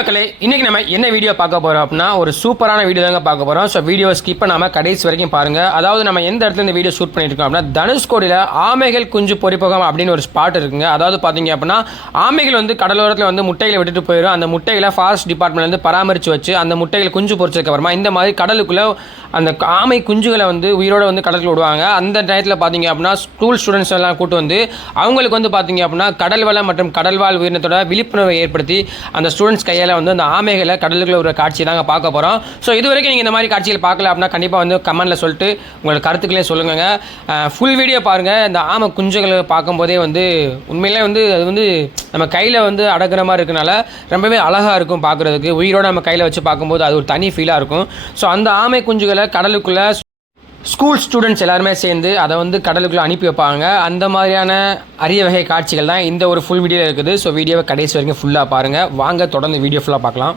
மக்களே இன்னைக்கு நம்ம என்ன வீடியோ பார்க்க போறோம் அப்படின்னா ஒரு சூப்பரான வீடியோ தாங்க பார்க்க போறோம். ஸோ வீடியோ ஸ்கிப் பண்ணாம கடைசி வரைக்கும் பாருங்க. அதாவது நம்ம எந்த இடத்துல இந்த வீடியோ ஷூட் பண்ணிட்டு இருக்கோம் அப்படின்னா தனுஷ்கோடியில் ஆமைகள் குஞ்சு பொறிப்பகம் அப்படின்னு ஒரு ஸ்பாட் இருக்குங்க. அதாவது பார்த்தீங்க அப்படின்னா ஆமைகள் வந்து கடலோரத்தில் வந்து முட்டைகளை விட்டுட்டு போயிடும் அந்த முட்டைகளை ஃபாரஸ்ட் டிபார்ட்மெண்ட் வந்து பராமரித்து வச்சு அந்த முட்டைகளை குஞ்சு பொறிச்சதுக்கு அப்புறமா இந்த மாதிரி கடலுக்குள்ள அந்த ஆமை குஞ்சுகளை வந்து உயிரோட வந்து கடலுக்கு விடுவாங்க. அந்த டயத்தில் பார்த்தீங்க அப்படின்னா ஸ்கூல் ஸ்டூடெண்ட்ஸ் எல்லாம் கூட்டு வந்து அவங்களுக்கு வந்து பார்த்தீங்க அப்படின்னா கடல் வளம் மற்றும் கடல்வாழ் உயிரினத்தோட விழிப்புணர்வை ஏற்படுத்தி அந்த ஸ்டூடெண்ட்ஸ் கையால் வந்து அந்த ஆமைகளை கடலுக்குள்ள ஒரு காட்சி தாங்க பார்க்க போகிறோம் ஸோ இது வரைக்கும் நீங்கள் இந்த மாதிரி காட்சிகள் பார்க்கல அப்படின்னா கண்டிப்பாக வந்து கமெண்ட்டில் சொல்லிட்டு உங்களோட கருத்துக்களே சொல்லுங்க ஃபுல் வீடியோ பாருங்கள் இந்த ஆமை குஞ்சுகளை பார்க்கும்போதே வந்து உண்மையிலே வந்து அது வந்து நம்ம கையில் வந்து அடக்கிற மாதிரி இருக்கனால ரொம்பவே அழகாக இருக்கும் பார்க்குறதுக்கு. உயிரோட நம்ம கையில் வச்சு பார்க்கும்போது அது ஒரு தனி ஃபீலாக இருக்கும். ஸோ அந்த ஆமை குஞ்சுகளை கடலுக்குள்ளே ஸ்கூல் ஸ்டூடெண்ட்ஸ் எல்லாருமே சேர்ந்து அதை வந்து கடலுக்குள்ளே அனுப்பி வைப்பாங்க. அந்த மாதிரியான அரிய வகை காட்சிகள் தான் இந்த ஒரு ஃபுல் வீடியோவில் இருக்குது. ஸோ வீடியோவை கடைசி வரைக்கும் ஃபுல்லாக பாருங்கள் வாங்க தொடர்ந்து வீடியோ ஃபுல்லாக பார்க்கலாம்.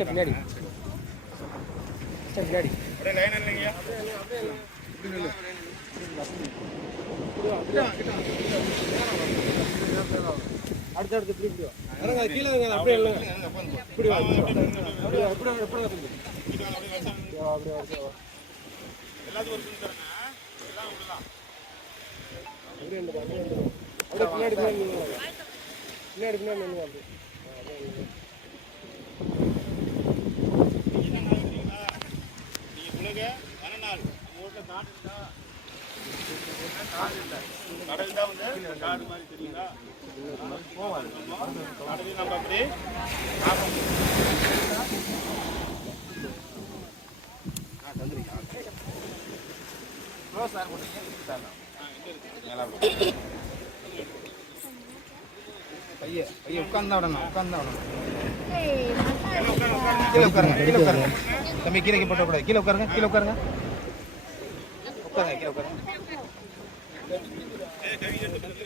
பின்னாடி. பின்னாடி. அடுத்தடுத்து இப்படி இப்படி வா. இறங்க, கீழே இறங்க, அப்படியே இல்லைங்க. இப்படி இப்படி. அப்படியே இப்படி இப்படி வா, தம்பி. அப்படியே வா, அப்படியே வா, அப்படியே வா. அப்படியே இந்த பக்கம், அப்படியே இந்த பக்கம். அப்படியே பின்னாடி பின்னாடி நில்லுங்க. பின்னாடி பின்னாடி நில்லுங்க அப்படியே. ஆ, உட்கார்ந்தா விடணும் உட்கார்ந்தா விடணும் கீழே உட்காருங்க கீழே உட்காருங்க தம்பி கீழே போட்டக்கூடாது கீழே உட்காருங்க கீழே உட்காருங்க உட்காருங்க கீழே உட்காருங்க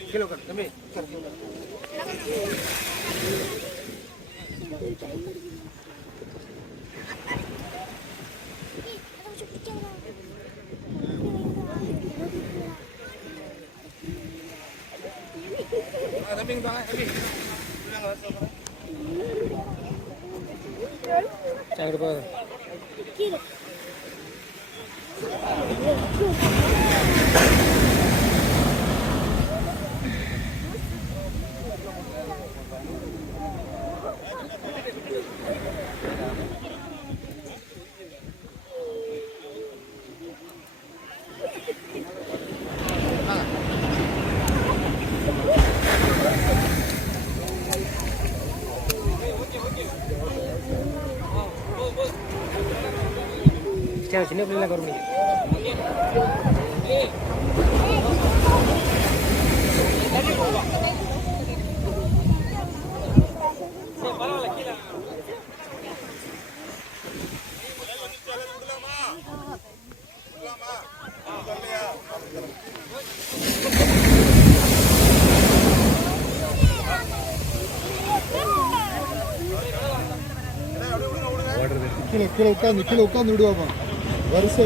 கீழே உட்காருங்க தம்பி உட்காருங்க. ஆ, தம்பி இங்க வாங்க தம்பி உள்ளாங்க, வர சொல்லுங்க. Thank you. சரி சின்ன பிள்ளைங்க கவர் பண்ணிக்க கீழே கீழே உட்காந்து கீழே உட்காந்து விடுவாப்பா. வரிசை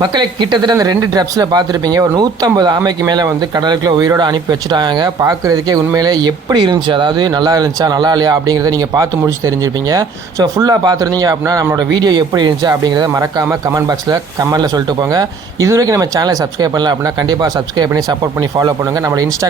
மக்களை கிட்டத்தட்ட அந்த ரெண்டு ட்ரப்ஸில் பார்த்துருப்பீங்க. ஒரு நூற்றம்பது ஆமைக்கு மேலே வந்து கடலுக்குள்ளே உயிரோடு அனுப்பி வச்சுட்டாங்க. பார்க்குறதுக்கே உண்மையிலே எப்படி இருந்துச்சு? அதாவது நல்லா இருந்துச்சா? நல்லா இல்லையா? அப்படிங்கிறத நீங்கள் பார்த்து முடிச்சு தெரிஞ்சிருப்பீங்க. ஸோ ஃபுல்லாக பார்த்துருந்தீங்க அப்படின்னா நம்மளோட வீடியோ எப்படி இருந்துச்சு அப்படிங்கிறத மறக்காமல் கமெண்ட் பாக்ஸில் கமெண்ட்டில் சொல்லிட்டு போங்க. இது வரைக்கும் நம்ம சேனலை சப்ஸ்கிரைப் பண்ணல அப்படின்னா கண்டிப்பாக சப்ஸ்கிரைப் பண்ணி சப்போர்ட் பண்ணி ஃபாலோ பண்ணுங்கள் நம்மளோட இன்ஸ்டாகிராம்